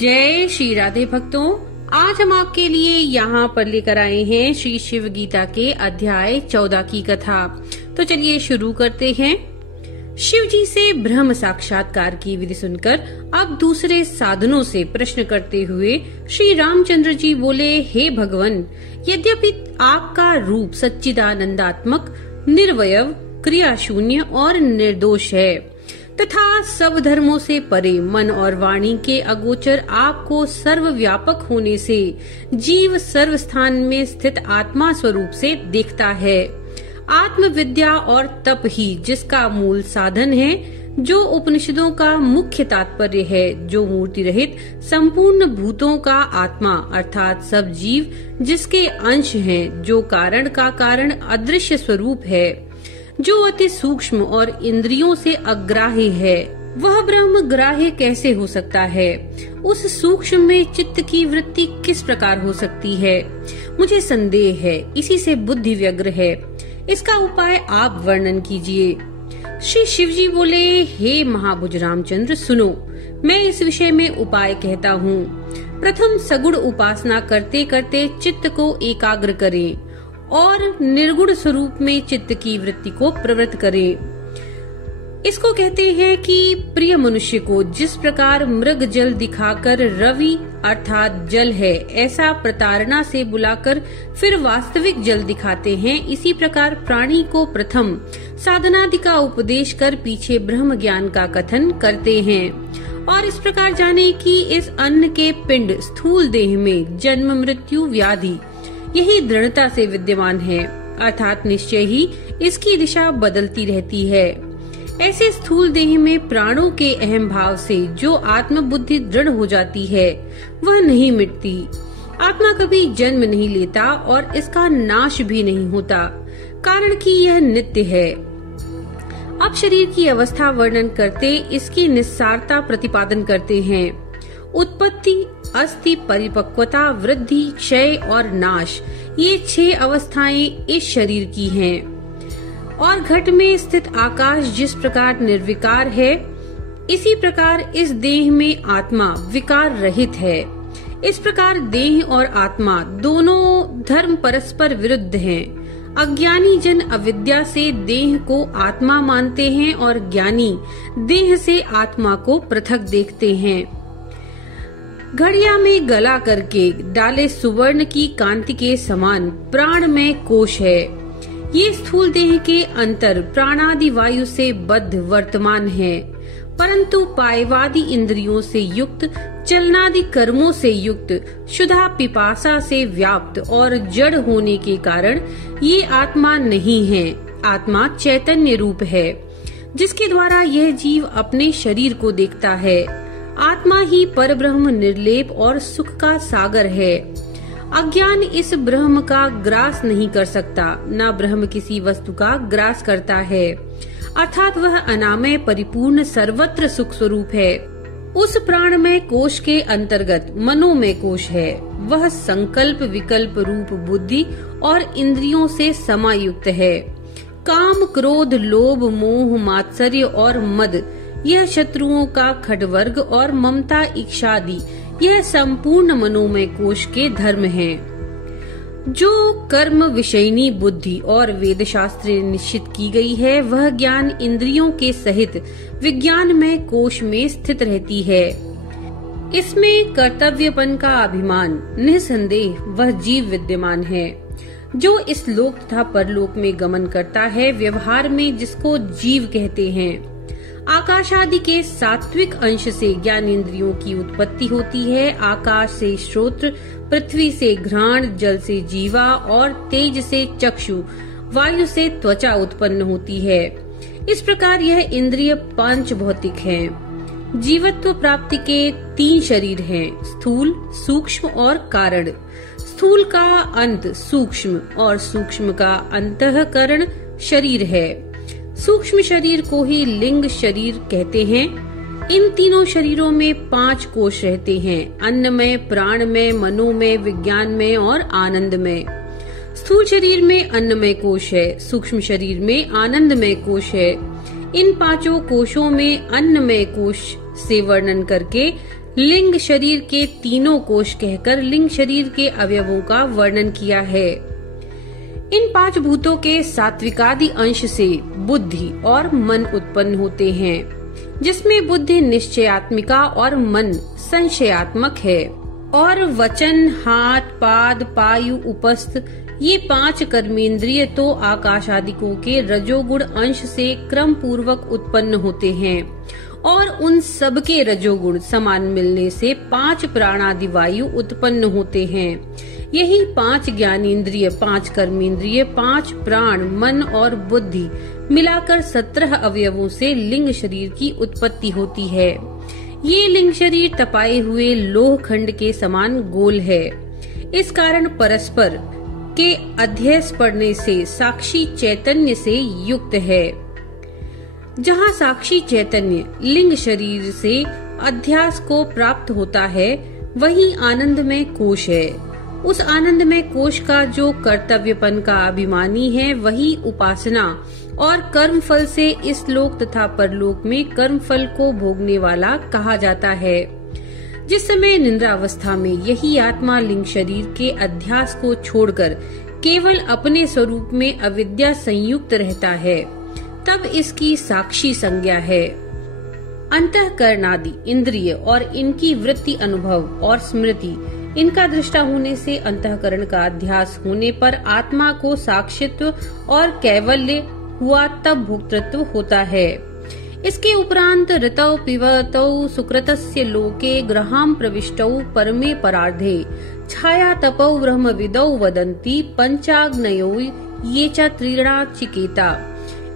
जय श्री राधे भक्तों, आज हम आपके लिए यहाँ पर लेकर आए हैं श्री शिव गीता के अध्याय 14 की कथा। तो चलिए शुरू करते हैं। शिव जी से ब्रह्म साक्षात्कार की विधि सुनकर अब दूसरे साधनों से प्रश्न करते हुए श्री रामचंद्र जी बोले, हे भगवान, यद्यपि आपका रूप सच्चिदानंदात्मक, निर्वयव, क्रियाशून्य और निर्दोष है तथा सब धर्मों से परे मन और वाणी के अगोचर आपको सर्वव्यापक होने से जीव सर्व स्थान में स्थित आत्मा स्वरूप से देखता है। आत्म विद्या और तप ही जिसका मूल साधन है, जो उपनिषदों का मुख्य तात्पर्य है, जो मूर्ति रहित संपूर्ण भूतों का आत्मा अर्थात सब जीव जिसके अंश हैं, जो कारण का कारण अदृश्य स्वरूप है, जो अति सूक्ष्म और इंद्रियों से अग्राह्य है, वह ब्रह्म ग्राह्य कैसे हो सकता है? उस सूक्ष्म में चित्त की वृत्ति किस प्रकार हो सकती है? मुझे संदेह है, इसी से बुद्धि व्यग्र है। इसका उपाय आप वर्णन कीजिए। श्री शिव जी बोले, हे महाभुज रामचंद्र, सुनो, मैं इस विषय में उपाय कहता हूँ। प्रथम सगुण उपासना करते करते चित्त को एकाग्र करें और निर्गुण स्वरूप में चित्त की वृत्ति को प्रवृत्त करें। इसको कहते हैं कि प्रिय मनुष्य को जिस प्रकार मृग जल दिखाकर रवि अर्थात जल है ऐसा प्रताड़ना से बुलाकर फिर वास्तविक जल दिखाते हैं, इसी प्रकार प्राणी को प्रथम साधनादि का उपदेश कर पीछे ब्रह्म ज्ञान का कथन करते हैं। और इस प्रकार जाने कि इस अन्न के पिंड स्थूल देह में जन्म मृत्यु व्याधि यही दृढ़ता से विद्यमान है, अर्थात निश्चय ही इसकी दिशा बदलती रहती है। ऐसे स्थूल देह में प्राणों के अहम भाव से जो आत्म बुद्धि दृढ़ हो जाती है, वह नहीं मिटती। आत्मा कभी जन्म नहीं लेता और इसका नाश भी नहीं होता, कारण कि यह नित्य है। अब शरीर की अवस्था वर्णन करते इसकी निस्सारता प्रतिपादन करते हैं। उत्पत्ति, अस्थि, परिपक्वता, वृद्धि, क्षय और नाश, ये 6 अवस्थाएं इस शरीर की हैं। और घट में स्थित आकाश जिस प्रकार निर्विकार है, इसी प्रकार इस देह में आत्मा विकार रहित है। इस प्रकार देह और आत्मा दोनों धर्म परस्पर विरुद्ध हैं। अज्ञानी जन अविद्या से देह को आत्मा मानते हैं और ज्ञानी देह से आत्मा को पृथक देखते हैं। घड़िया में गला करके डाले सुवर्ण की कांति के समान प्राण में कोश है। ये स्थूल देह के अंतर प्राणादि वायु से बद्ध वर्तमान है, परंतु पायवादी इंद्रियों से युक्त, चलनादि कर्मों से युक्त, क्षुधा पिपासा से व्याप्त और जड़ होने के कारण ये आत्मा नहीं है। आत्मा चैतन्य रूप है, जिसके द्वारा यह जीव अपने शरीर को देखता है। आत्मा ही परब्रह्म निर्लेप और सुख का सागर है। अज्ञान इस ब्रह्म का ग्रास नहीं कर सकता, न ब्रह्म किसी वस्तु का ग्रास करता है, अर्थात वह अनामय परिपूर्ण सर्वत्र सुख स्वरूप है। उस प्राणमय कोश के अंतर्गत मनोमय कोश है। वह संकल्प विकल्प रूप बुद्धि और इंद्रियों से समायुक्त है। काम, क्रोध, लोभ, मोह, मात्सर्य और मद, यह शत्रुओं का खड्वर्ग और ममता, इच्छादि, यह संपूर्ण मनोमय कोश के धर्म हैं। जो कर्म विषयनी बुद्धि और वेद शास्त्र निश्चित की गई है, वह ज्ञान इंद्रियों के सहित विज्ञानमय कोश में स्थित रहती है। इसमें कर्तव्यपन का अभिमान निसंदेह वह जीव विद्यमान है, जो इस लोक तथा परलोक में गमन करता है। व्यवहार में जिसको जीव कहते हैं। आकाश आदि के सात्विक अंश से ज्ञान इंद्रियों की उत्पत्ति होती है। आकाश से श्रोत्र, पृथ्वी से घ्राण, जल से जीवा और तेज से चक्षु, वायु से त्वचा उत्पन्न होती है। इस प्रकार यह इंद्रिय पांच भौतिक हैं। जीवत्व प्राप्ति के 3 शरीर हैं, स्थूल, सूक्ष्म और कारण। स्थूल का अंत सूक्ष्म और सूक्ष्म का अंतःकरण शरीर है। सूक्ष्म शरीर को ही लिंग शरीर कहते हैं। इन तीनों शरीरों में 5 कोश रहते हैं, अन्नमय, प्राणमय, मनोमय, विज्ञानमय और आनंदमय। स्थूल शरीर में अन्नमय कोश है, सूक्ष्म शरीर में आनंदमय कोश है। इन 5 कोशों में अन्नमय कोश से वर्णन करके लिंग शरीर के तीनों कोश कहकर लिंग शरीर के अवयवों का वर्णन किया है। इन 5 भूतों के सात्विकादि अंश से बुद्धि और मन उत्पन्न होते हैं, जिसमें बुद्धि निश्चयात्मिका और मन संशयात्मक है। और वचन, हाथ, पाद, पायु, उपस्थ ये 5 कर्मेंद्रिय तो आकाश आदिकों के रजोगुण अंश से क्रम पूर्वक उत्पन्न होते हैं और उन सब के रजोगुण समान मिलने से 5 प्राणादि वायु उत्पन्न होते हैं। यही 5 ज्ञानेन्द्रिय, 5 कर्मेंद्रिय, 5 प्राण, मन और बुद्धि मिलाकर 17 अवयवों से लिंग शरीर की उत्पत्ति होती है। ये लिंग शरीर तपाए हुए लोह खंड के समान गोल है। इस कारण परस्पर के अध्ययस पड़ने से साक्षी चैतन्य से युक्त है। जहाँ साक्षी चैतन्य लिंग शरीर से अध्यास को प्राप्त होता है, वही आनंदमय कोश है। उस आनंदमय कोश का जो कर्तव्यपन का अभिमानी है, वही उपासना और कर्म फल से इस लोक तथा परलोक में कर्म फल को भोगने वाला कहा जाता है। जिस समय निद्रावस्था में यही आत्मा लिंग शरीर के अध्यास को छोड़कर केवल अपने स्वरूप में अविद्या संयुक्त रहता है, तब इसकी साक्षी संज्ञा है। अंतःकरणादि इंद्रिय और इनकी वृत्ति, अनुभव और स्मृति, इनका दृष्टा होने से अंतःकरण का अध्यास होने पर आत्मा को साक्षित्व और कैवल्य हुआ, तब भोक्तृत्व होता है। इसके उपरांत ऋतौ पिबतौ सुकृतस्य लोके ग्रहाम प्रविष्टौ परमे परार्धे छाया तपौ ब्रह्मविदौ वदन्ति पंचाग्नयो ये च त्रीणा चिकेता।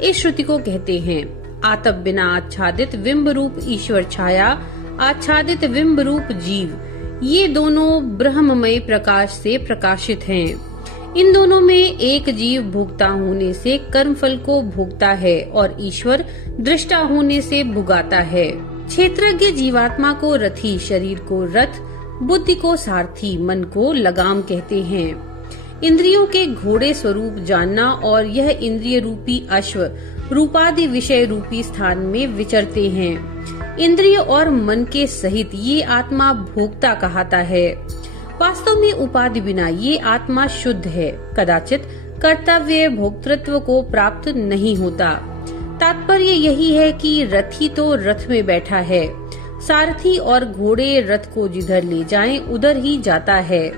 इस श्रुति को कहते हैं, आतप बिना आच्छादित बिंब रूप ईश्वर छाया, आच्छादित बिंब रूप जीव, ये दोनों ब्रह्ममय प्रकाश से प्रकाशित हैं। इन दोनों में एक जीव भोक्ता होने से कर्मफल को भोगता है और ईश्वर दृष्टा होने से भुगाता है। क्षेत्रज्ञ जीवात्मा को रथी, शरीर को रथ, बुद्धि को सारथी, मन को लगाम कहते हैं। इंद्रियों के घोड़े स्वरूप जानना और यह इंद्रिय रूपी अश्व रूपादि विषय रूपी स्थान में विचरते हैं। इंद्रिय और मन के सहित ये आत्मा भोक्ता कहता है। वास्तव में उपाधि बिना ये आत्मा शुद्ध है, कदाचित कर्तव्य भोक्तृत्व को प्राप्त नहीं होता। तात्पर्य यही है कि रथी तो रथ में बैठा है, सारथी और घोड़े रथ को जिधर ले जाएं उधर ही जाता है,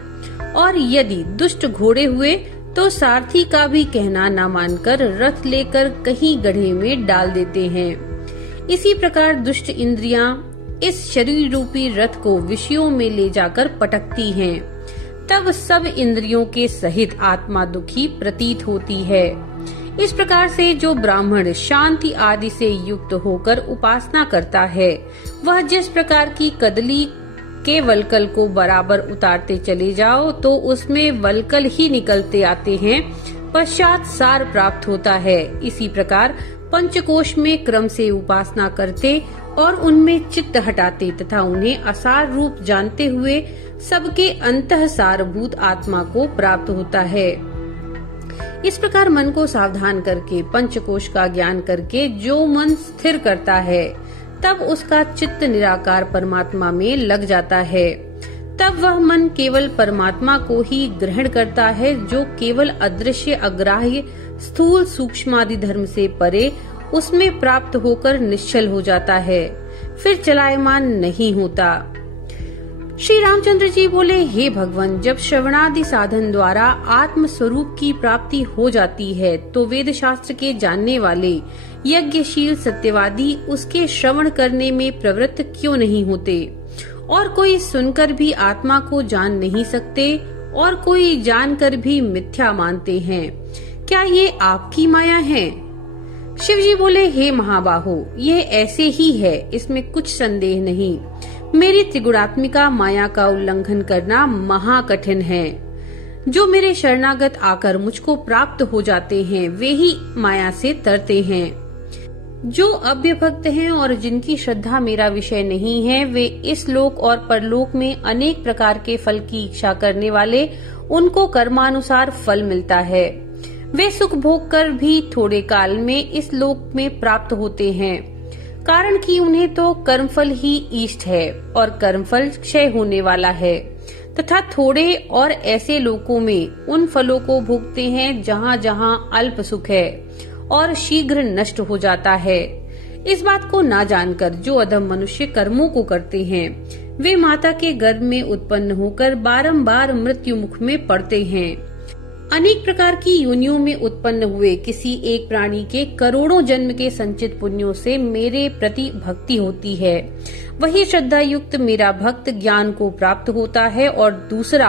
और यदि दुष्ट घोड़े हुए तो सारथी का भी कहना न मानकर रथ लेकर कहीं गड्ढे में डाल देते हैं। इसी प्रकार दुष्ट इंद्रियां इस शरीर रूपी रथ को विषयों में ले जाकर पटकती हैं। तब सब इंद्रियों के सहित आत्मा दुखी प्रतीत होती है। इस प्रकार से जो ब्राह्मण शांति आदि से युक्त होकर उपासना करता है, वह जिस प्रकार की कदली के वलकल को बराबर उतारते चले जाओ तो उसमें वलकल ही निकलते आते हैं, पश्चात सार प्राप्त होता है। इसी प्रकार पंचकोश में क्रम से उपासना करते और उनमें चित्त हटाते तथा उन्हें असार रूप जानते हुए सबके अंतः सारभूत आत्मा को प्राप्त होता है। इस प्रकार मन को सावधान करके पंचकोश का ज्ञान करके जो मन स्थिर करता है, तब उसका चित्त निराकार परमात्मा में लग जाता है। तब वह मन केवल परमात्मा को ही ग्रहण करता है, जो केवल अदृश्य अग्राह्य स्थूल सूक्ष्मादि धर्म से परे उसमें प्राप्त होकर निश्चल हो जाता है, फिर चलायमान नहीं होता। श्री रामचंद्र जी बोले, हे भगवान, जब श्रवणादि साधन द्वारा आत्म स्वरूप की प्राप्ति हो जाती है तो वेद शास्त्र के जानने वाले यज्ञशील सत्यवादी उसके श्रवण करने में प्रवृत्त क्यों नहीं होते? और कोई सुनकर भी आत्मा को जान नहीं सकते और कोई जानकर भी मिथ्या मानते हैं। क्या ये आपकी माया है? शिव जी बोले, हे महाबाहो, यह ऐसे ही है, इसमें कुछ संदेह नहीं। मेरी त्रिगुणात्मिका माया का उल्लंघन करना महाकठिन है। जो मेरे शरणागत आकर मुझको प्राप्त हो जाते हैं, वे ही माया से तरते हैं। जो अभ्यभक्त हैं और जिनकी श्रद्धा मेरा विषय नहीं है, वे इस लोक और परलोक में अनेक प्रकार के फल की इच्छा करने वाले, उनको कर्मानुसार फल मिलता है। वे सुख भोग कर भी थोड़े काल में इस लोक में प्राप्त होते हैं। कारण कि उन्हें तो कर्मफल ही इष्ट है और कर्मफल क्षय होने वाला है, तथा थोड़े और ऐसे लोकों में उन फलों को भोगते हैं जहाँ जहाँ अल्प सुख है और शीघ्र नष्ट हो जाता है। इस बात को ना जानकर जो अधम मनुष्य कर्मों को करते हैं, वे माता के गर्भ में उत्पन्न होकर बारंबार मृत्यु मुख में पड़ते हैं। अनेक प्रकार की योनियों में उत्पन्न हुए किसी एक प्राणी के करोड़ों जन्म के संचित पुण्यों से मेरे प्रति भक्ति होती है। वही श्रद्धा युक्त मेरा भक्त ज्ञान को प्राप्त होता है और दूसरा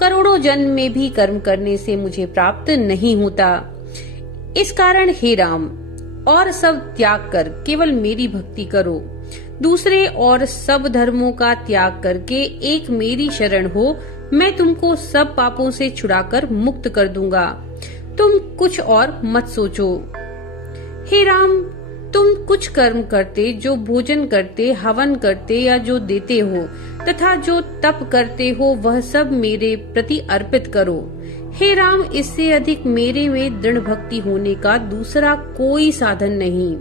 करोड़ों जन्म में भी कर्म करने से मुझे प्राप्त नहीं होता। इस कारण हे राम, और सब त्याग कर केवल मेरी भक्ति करो। दूसरे और सब धर्मों का त्याग करके एक मेरी शरण हो, मैं तुमको सब पापों से छुड़ाकर मुक्त कर दूंगा। तुम कुछ और मत सोचो। हे राम, तुम कुछ कर्म करते, जो भोजन करते, हवन करते या जो देते हो तथा जो तप करते हो, वह सब मेरे प्रति अर्पित करो। हे राम, इससे अधिक मेरे में दृढ़ भक्ति होने का दूसरा कोई साधन नहीं।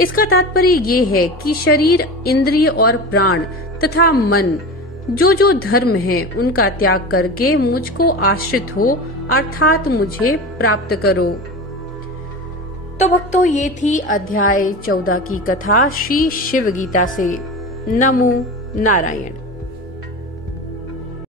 इसका तात्पर्य ये है कि शरीर, इंद्रिय और प्राण तथा मन, जो जो धर्म है, उनका त्याग करके मुझको आश्रित हो, अर्थात मुझे प्राप्त करो। तो भक्तों, ये थी अध्याय 14 की कथा श्री शिव गीता से। नमो नारायण।